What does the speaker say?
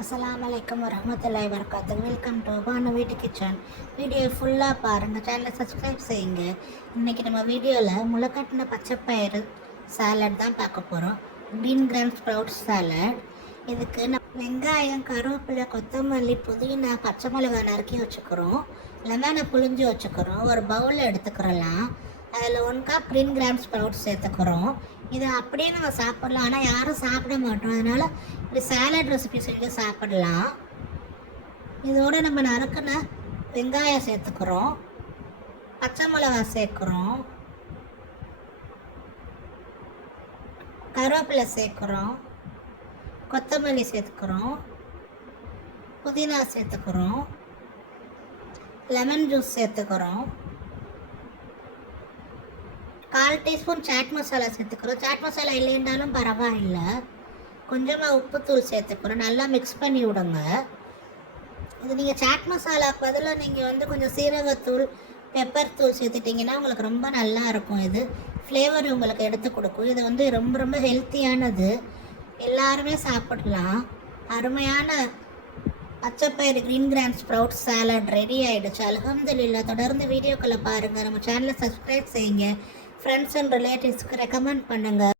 அஸ்ஸலாமு வரஹ்மத்துல்லாஹி வபரகாத்துஹு. வெல்கம் டு பானு வீட்டு கிச்சன். வீடியோ ஃபுல்லாக பாருங்கள், சேனலை சப்ஸ்கிரைப் செய்யுங்க. இன்றைக்கி நம்ம வீடியோவில் முளைக்கட்டின பச்சைப்பயிறு சாலட் தான் பார்க்க போகிறோம். Green gram sprout salad. இதுக்கு நம்ம வெங்காயம், கருவேப்பிலை, கொத்தமல்லி, புதினா, பச்சை மிளகாய் நறுக்கி வச்சுக்கிறோம். லெமனை புழிஞ்சு வச்சுக்கிறோம். ஒரு பவுலில் எடுத்துக்கிறலாம். அதில் 1 கப் க்ரீன் கிராம் ஸ்ப்ரவுட் சேர்த்துக்கிறோம். இதை அப்படியே நம்ம சாப்பிட்லாம், ஆனால் யாரும் சாப்பிட மாட்டோம். அதனால் இப்படி சாலட் ரெசிபி செஞ்சு சாப்பிடலாம். இதோடு நம்ம நறுக்கின வெங்காயம் சேர்த்துக்கிறோம், பச்சை மிளகாய் சேர்க்குறோம், கருவேப்பிலை சேர்க்குறோம், கொத்தமல்லி சேர்த்துக்கிறோம், புதினா சேர்த்துக்கிறோம், லெமன் ஜூஸ் சேர்த்துக்கிறோம், 1/4 டீஸ்பூன் சாட் மசாலா சேர்த்துக்கிறோம். சாட் மசாலா இல்லைன்னாலும் பரவாயில்லை. கொஞ்சமாக உப்புத்தூள் சேர்த்துக்கிறோம். நல்லா மிக்ஸ் பண்ணி விடுங்க. இது நீங்கள் சாட் மசாலாக்கு பதிலாக நீங்கள் கொஞ்சம் சீரகத்தூள், பெப்பர் தூள் சேர்த்துட்டிங்கன்னா உங்களுக்கு ரொம்ப நல்லா இருக்கும். இது ஃப்ளேவர் உங்களுக்கு எடுத்து கொடுக்கும். இது ரொம்ப ரொம்ப ஹெல்த்தியானது, எல்லாருமே சாப்பிடலாம். அருமையான பச்சைப்பயிறு green gram sprout salad ready ஆகிடுச்சு. அல்ஹம்துலில்லாஹ். தொடர்ந்து வீடியோக்களை பாருங்கள். நம்ம சேனலை சப்ஸ்கிரைப் செய்யுங்க. ஃப்ரெண்ட்ஸ் அண்ட் ரிலேட்டிவ்ஸ்க்கு ரெக்கமெண்ட் பண்ணுங்கள்.